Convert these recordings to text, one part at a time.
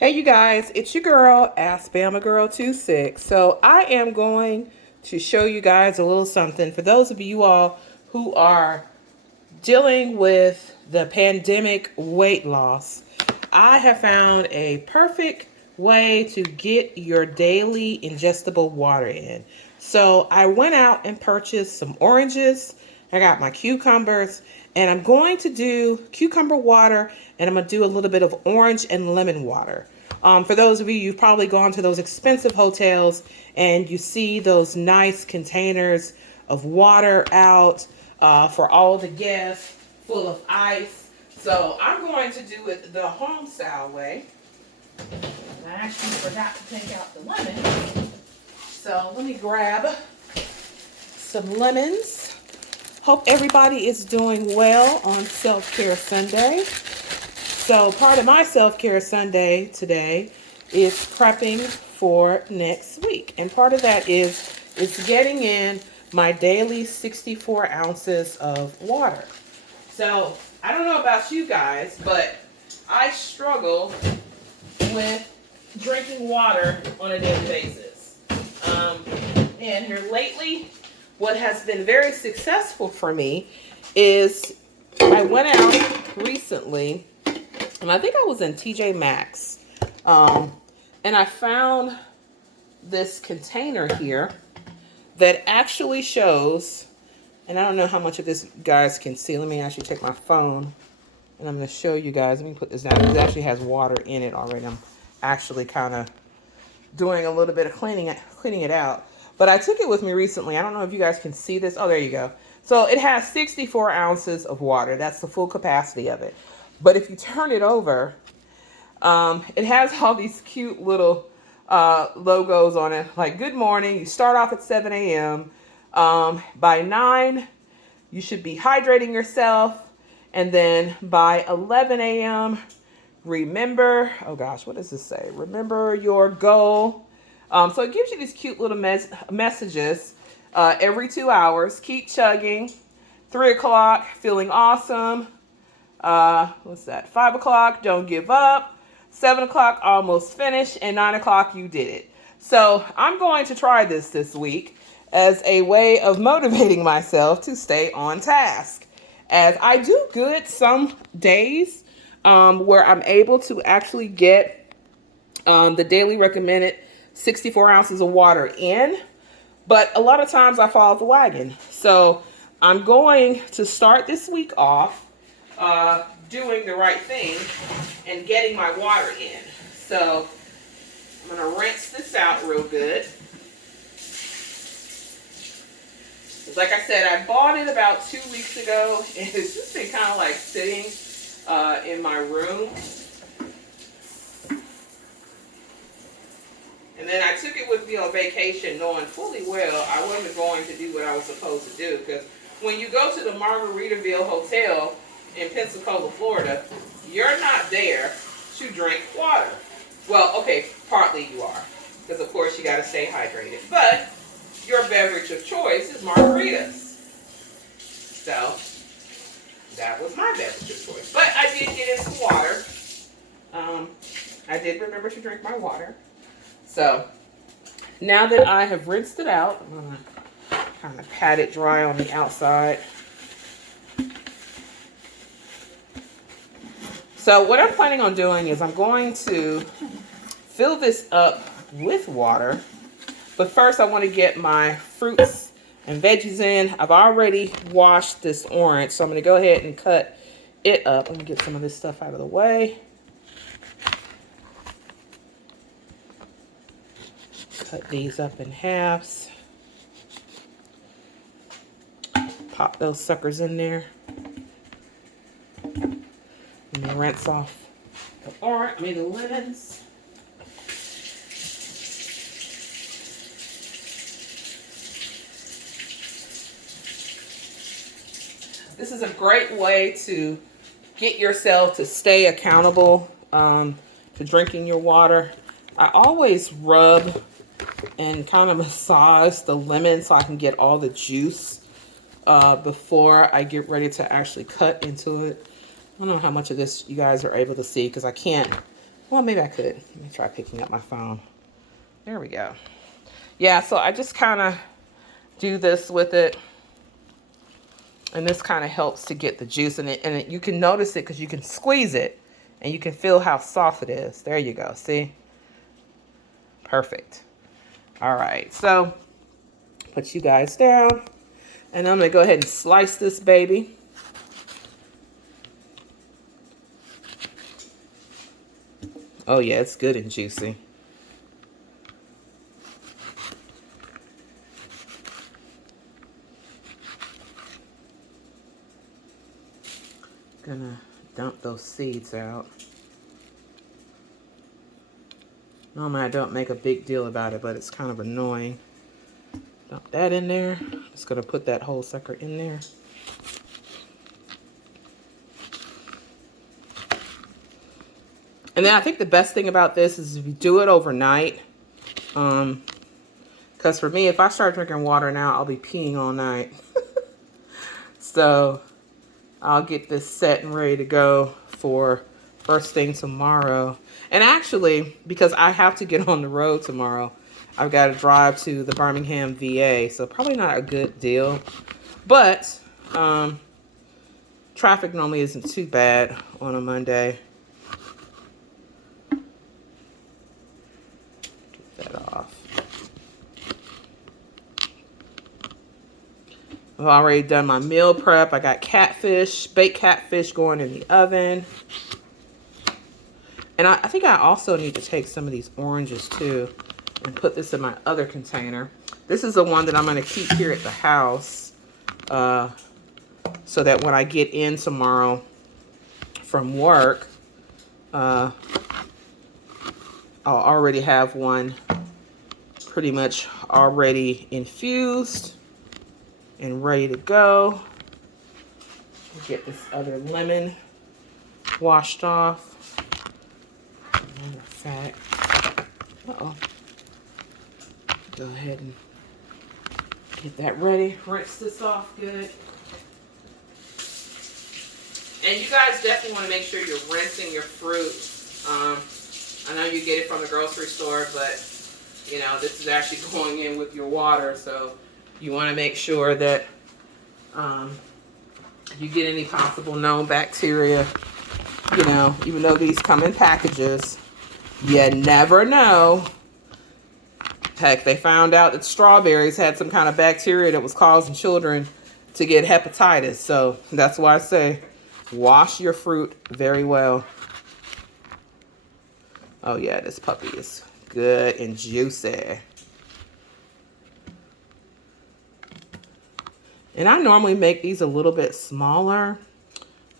Hey you guys, it's your girl, Ask Bama Girl 26. So I am going to show you guys a little something for those of you all who are dealing with the pandemic weight loss. I have found a perfect way to get your daily ingestible water in. So I went out and purchased some oranges. I got my cucumbers, and I'm going to do cucumber water, and I'm going to do a little bit of orange and lemon water. For those of you, you've probably gone to those expensive hotels and you see those nice containers of water out for all the guests, full of ice. So I'm going to do it the home style way. I actually forgot to take out the lemon. So let me grab some lemons. Hope everybody is doing well on Self-Care Sunday. So part of my Self-Care Sunday today is prepping for next week. And part of that is getting in my daily 64 ounces of water. So I don't know about you guys, but I struggle with drinking water on a daily basis. And here lately, what has been very successful for me is I went out recently, and I think I was in TJ Maxx, and I found this container here that actually shows, and I don't know how much of this you guys can see. Let me actually take my phone, and I'm going to show you guys. Let me put this down. It actually has water in it already. I'm actually kind of doing a little bit of cleaning it out. But I took it with me recently. I don't know if you guys can see this. Oh, there you go. So it has 64 ounces of water. That's the full capacity of it. But if you turn it over, it has all these cute little logos on it. Like, good morning. You start off at 7 a.m. By 9, you should be hydrating yourself. And then by 11 a.m., remember, oh gosh, what does this say? Remember your goal. So it gives you these cute little messages every 2 hours. Keep chugging. 3 o'clock, feeling awesome. What's that? 5 o'clock, don't give up. 7 o'clock, almost finished. And 9 o'clock, you did it. So I'm going to try this week as a way of motivating myself to stay on task. As I do good some days where I'm able to actually get the daily recommended 64 ounces of water in, but a lot of times I fall off the wagon. So I'm going to start this week off doing the right thing and getting my water in. So I'm going to rinse this out real good. Like I said, I bought it about 2 weeks ago, and it's just been kind of like sitting in my room. And then I took it with me on vacation knowing fully well I wasn't going to do what I was supposed to do. Because when you go to the Margaritaville Hotel in Pensacola, Florida, you're not there to drink water. Well, okay, partly you are. Because, of course, you got to stay hydrated. But your beverage of choice is margaritas. So that was my beverage of choice. But I did get in some water. I did remember to drink my water. So now that I have rinsed it out, I'm going to kind of pat it dry on the outside. So what I'm planning on doing is I'm going to fill this up with water. But first I want to get my fruits and veggies in. I've already washed this orange, so I'm going to go ahead and cut it up. Let me get some of this stuff out of the way. Cut these up in halves. Pop those suckers in there. Let me rinse off the orange, the lemons. This is a great way to get yourself to stay accountable to drinking your water. I always rub and kind of massage the lemon so I can get all the juice before I get ready to actually cut into it. I don't know how much of this you guys are able to see because I can't Well, maybe I could. Let me try picking up my phone. There we go. Yeah, so I just kind of do this with it. And this kind of helps to get the juice in it. And you can notice it because you can squeeze it. And you can feel how soft it is. There you go. See? Perfect. All right. So, put you guys down. And I'm going to go ahead and slice this baby. Oh, yeah. It's good and juicy. Gonna dump those seeds out. Normally I don't make a big deal about it, but it's kind of annoying. Dump that in there. Just gonna put that whole sucker in there. And then I think the best thing about this is if you do it overnight. Because for me, if I start drinking water now, I'll be peeing all night. So I'll get this set and ready to go for first thing tomorrow. And actually, because I have to get on the road tomorrow, I've got to drive to the Birmingham VA. So probably not a good deal. But traffic normally isn't too bad on a Monday. Get that off. I've already done my meal prep. I got catfish, baked catfish going in the oven. And I think I also need to take some of these oranges too and put this in my other container. This is the one that I'm going to keep here at the house so that when I get in tomorrow from work, I'll already have one pretty much already infused and ready to go. Get this other lemon washed off. Matter of fact, go ahead and get that ready. Rinse this off good. And you guys definitely want to make sure you're rinsing your fruit. I know you get it from the grocery store, but you know, this is actually going in with your water, so you want to make sure that you get any possible known bacteria. You know, even though these come in packages, you never know. Heck, they found out that strawberries had some kind of bacteria that was causing children to get hepatitis. So that's why I say wash your fruit very well. Oh yeah, this puppy is good and juicy. And I normally make these a little bit smaller,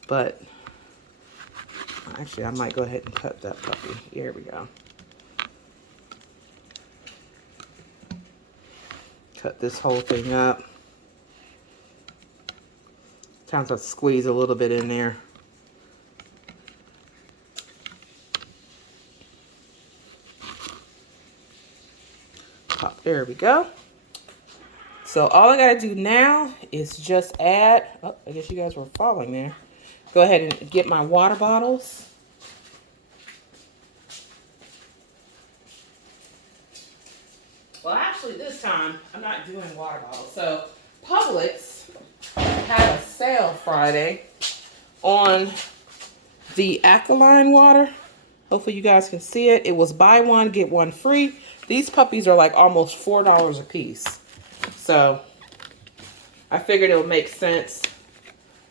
but actually I might go ahead and cut that puppy. Here we go. Cut this whole thing up. Sometimes I squeeze a little bit in there. There we go. So all I gotta do now is just add, oh, I guess you guys were following there. Go ahead and get my water bottles. Well, actually this time I'm not doing water bottles. So Publix had a sale Friday on the alkaline water. Hopefully you guys can see it. It was buy one, get one free. These puppies are like almost $4 a piece. So I figured it would make sense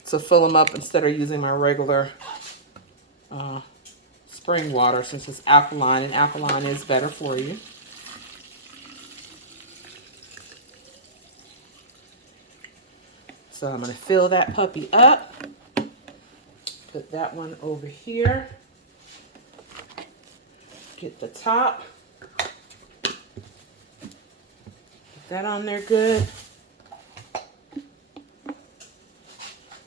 to fill them up instead of using my regular spring water, since it's alkaline, and alkaline is better for you. So I'm going to fill that puppy up. Put that one over here. Get the top. Put that on there good. I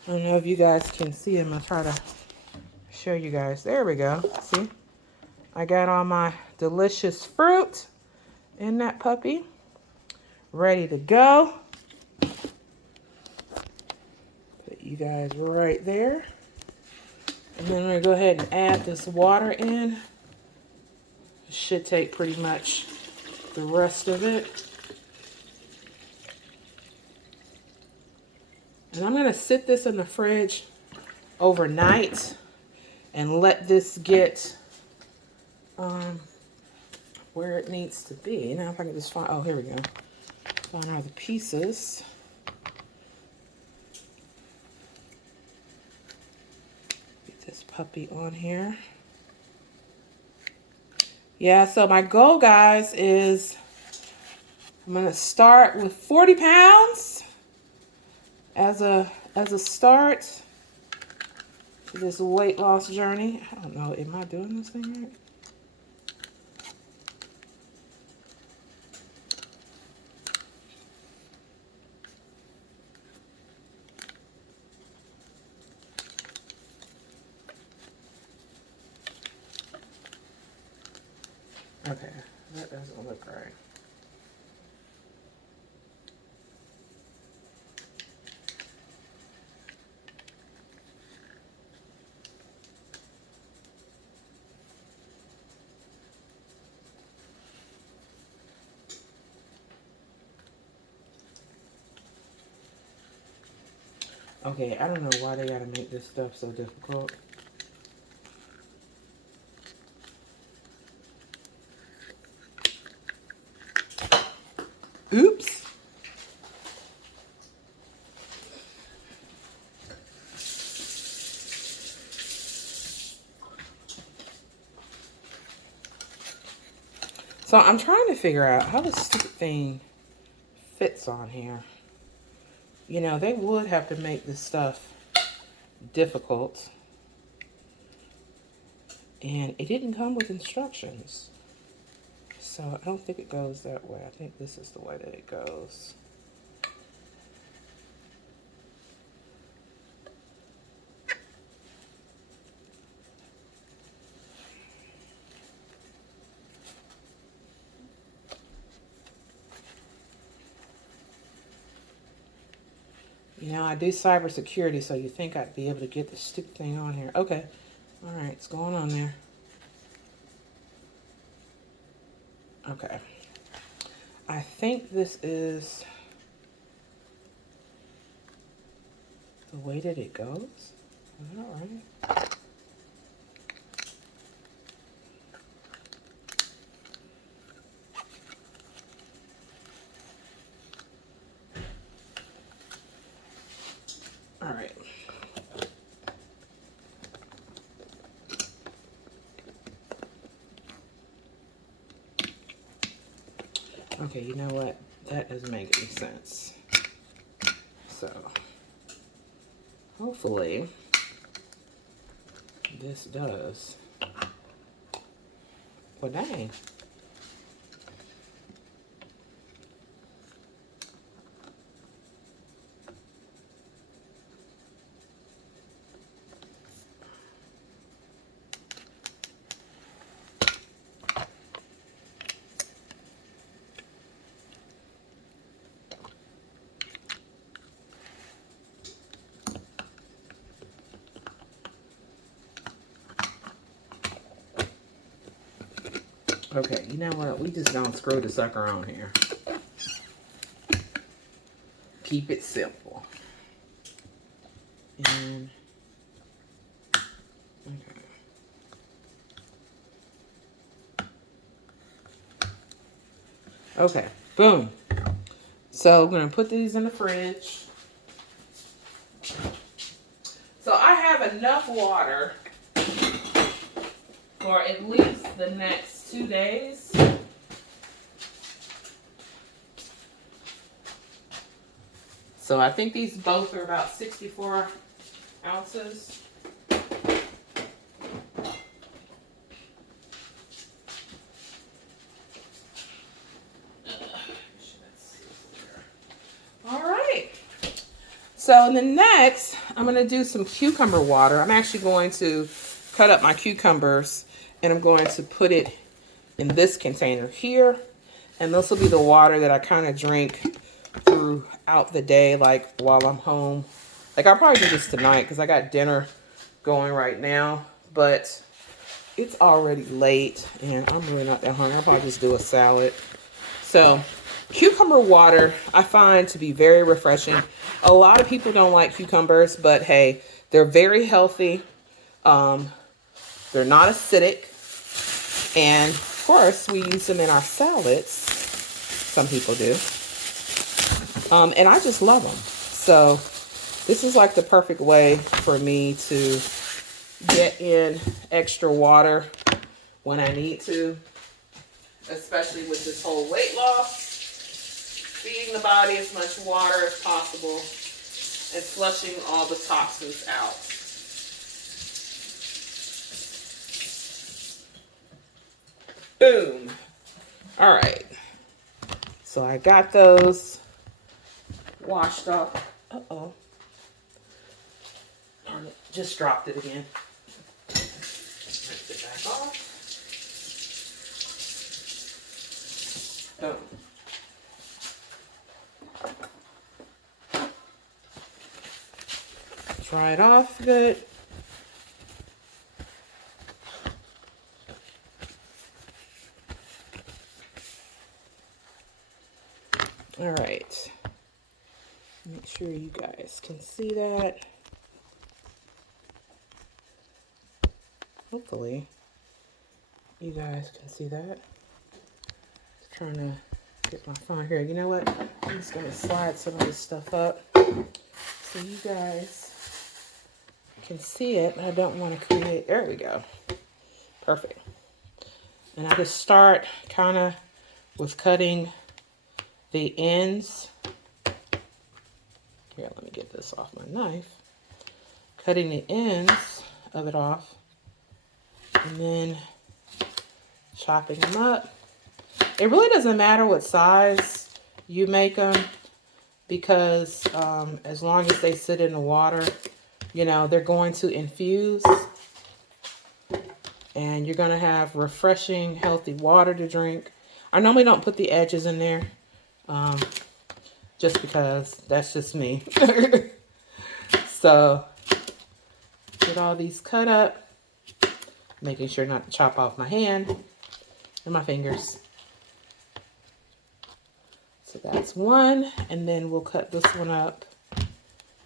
don't know if you guys can see them. I'll try to show you guys. There we go. See? I got all my delicious fruit in that puppy. Ready to go. Put you guys right there. And then we're going to go ahead and add this water in. Should take pretty much the rest of it. And I'm going to sit this in the fridge overnight and let this get where it needs to be. Now if I can just find, oh, here we go. Find all the pieces. Get this puppy on here. Yeah, so my goal, guys, is I'm going to start with 40 pounds as a start to this weight loss journey. I don't know, am I doing this thing right? Okay, that doesn't look right. Okay, I don't know why they gotta make this stuff so difficult. Oops. So I'm trying to figure out how this stupid thing fits on here. You know, they would have to make this stuff difficult. And it didn't come with instructions. So I don't think it goes that way. I think this is the way that it goes. You know, I do cybersecurity, so you think I'd be able to get the stupid thing on here. Okay. All right, it's going on there. Okay. I think this is the way that it goes. Is that all right? All right. Okay, you know what? That doesn't make any sense. So, hopefully, this does. Well, dang. Okay, you know what? We just don't screw the sucker on here. Keep it simple. And, okay. Okay, boom. So I'm going to put these in the fridge. So I have enough water for at least the next 2 days. So I think these both are about 64 ounces. All right. So in the next, I'm going to do some cucumber water. I'm actually going to cut up my cucumbers and I'm going to put it in this container here. And this will be the water that I kind of drink throughout the day, like while I'm home. Like I'll probably do this tonight because I got dinner going right now. But it's already late and I'm really not that hungry. I'll probably just do a salad. So cucumber water I find to be very refreshing. A lot of people don't like cucumbers, but hey, they're very healthy. They're not acidic. And of course, we use them in our salads. Some people do. And I just love them. So this is like the perfect way for me to get in extra water when I need to, especially with this whole weight loss. Feeding the body as much water as possible and flushing all the toxins out. Boom. All right. So I got those washed off. Uh-oh. Darn it. Just dropped it again. Rinse it back off. Boom. Dry it off good. All right. Make sure you guys can see that. Hopefully, you guys can see that. Just trying to get my phone here. You know what? I'm just going to slide some of this stuff up so you guys can see it, but I don't want to create. There we go. Perfect. And I just start kind of with cutting the ends. Here, let me get this off my knife. Cutting the ends of it off. And then chopping them up. It really doesn't matter what size you make them, because as long as they sit in the water, you know, they're going to infuse. And you're going to have refreshing, healthy water to drink. I normally don't put the edges in there. Just because that's just me. So, get all these cut up. Making sure not to chop off my hand and my fingers. So that's one. And then we'll cut this one up.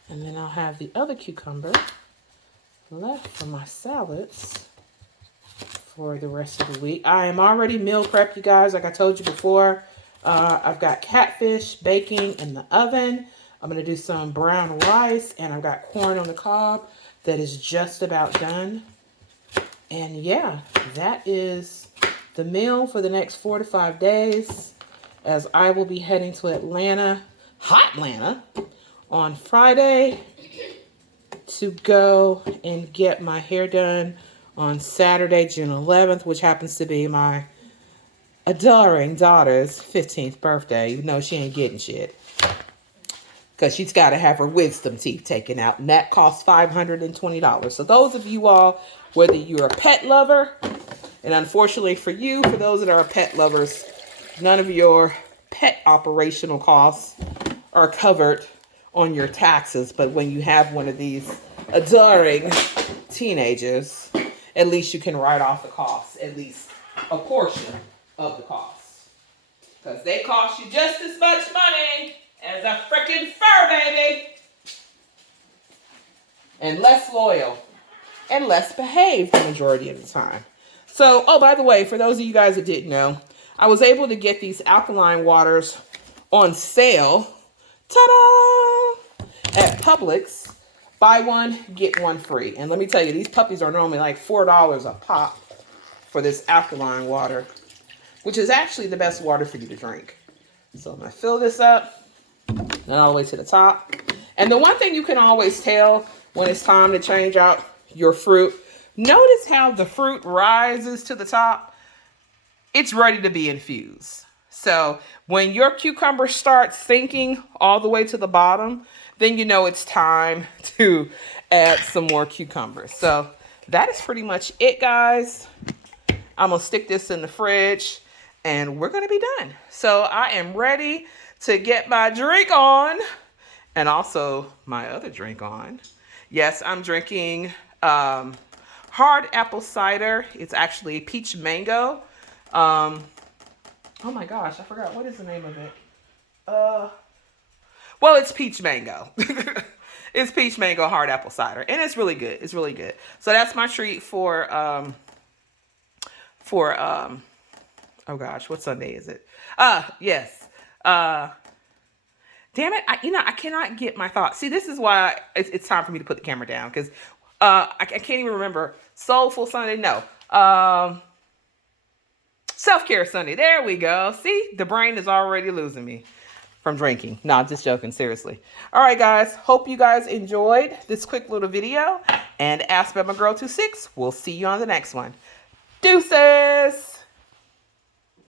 And then I'll have the other cucumber left for my salads for the rest of the week. I am already meal prepped, you guys. Like I told you before, I've got catfish baking in the oven. I'm going to do some brown rice, and I've got corn on the cob that is just about done. And yeah, that is the meal for the next 4 to 5 days, as I will be heading to Atlanta, hot Atlanta, on Friday to go and get my hair done on Saturday, June 11th, which happens to be my adoring daughter's 15th birthday, even though she ain't getting shit. Because she's got to have her wisdom teeth taken out, and that costs $520. So those of you all, whether you're a pet lover, and unfortunately for you, for those that are pet lovers, none of your pet operational costs are covered on your taxes. But when you have one of these adoring teenagers, at least you can write off the costs, at least a portion of the cost. Because they cost you just as much money as a freaking fur baby. And less loyal. And less behaved the majority of the time. So, oh, by the way, for those of you guys that didn't know, I was able to get these alkaline waters on sale. Ta-da! At Publix. Buy one, get one free. And let me tell you, these puppies are normally like $4 a pop for this alkaline water, which is actually the best water for you to drink. So I'm going to fill this up, then all the way to the top. And the one thing you can always tell when it's time to change out your fruit, notice how the fruit rises to the top. It's ready to be infused. So when your cucumber starts sinking all the way to the bottom, then you know it's time to add some more cucumbers. So that is pretty much it, guys. I'm going to stick this in the fridge and we're going to be done. So I am ready to get my drink on and also my other drink on. Yes, I'm drinking hard apple cider. It's actually peach mango. Oh my gosh, I forgot. What is the name of it? Well, it's peach mango. It's peach mango hard apple cider, and it's really good. It's really good. So that's my treat for oh gosh, what Sunday is it? Yes. Damn it, I cannot get my thoughts. See, this is why it's time for me to put the camera down, because I can't even remember. Soulful Sunday, no. Self-care Sunday. There we go. See, the brain is already losing me from drinking. No, I'm just joking, seriously. All right, guys. Hope you guys enjoyed this quick little video. And Ask Bama Girl 26. We'll see you on the next one. Deuces!